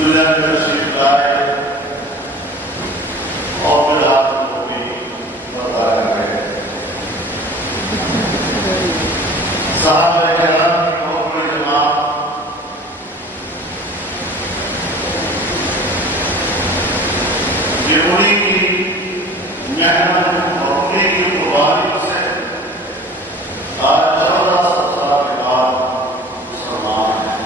दुल्हन तशरीफ लाए और फिर आपको भी बता गए साहब उन्हीं की मेहनत और उन्हीं की कुर्बानी से आज 1400 साल के बाद मुसलमान है।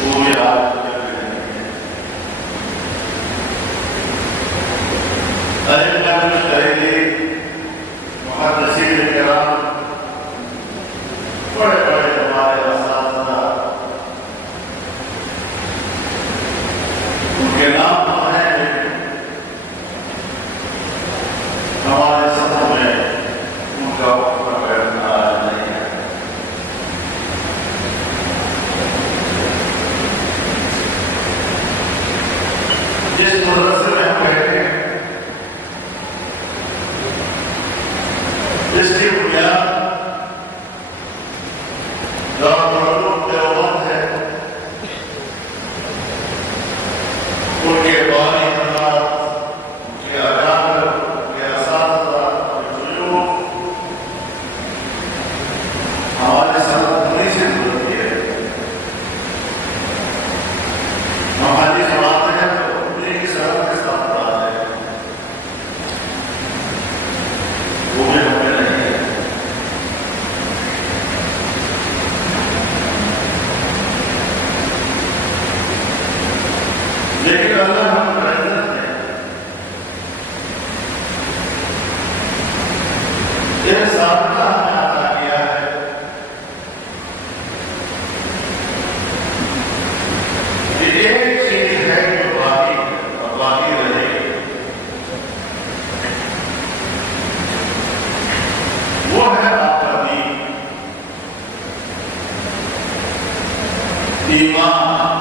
वो भी आज बड़े बड़े हमारे उनके नाम है हमारे सफर में उनका बैठना नहीं है। जिस मदरसे में हम बैठे इसकी बुनियाद उनके बानी उनके अकादर उनके असातिज़ा हमारे साथ उन्हीं से जुड़ती है। हम हाजी समाते हैं तो उन्हीं की सरहद के साथ पढ़ाते हैं, वो भी हमें नहीं है। लेकिन अल्लाह हम रहमत है ये साधना हमें अता किया है कि एक चीज है जो बाकी और बाकी रहेगी, वो है आपका दीन, ईमान।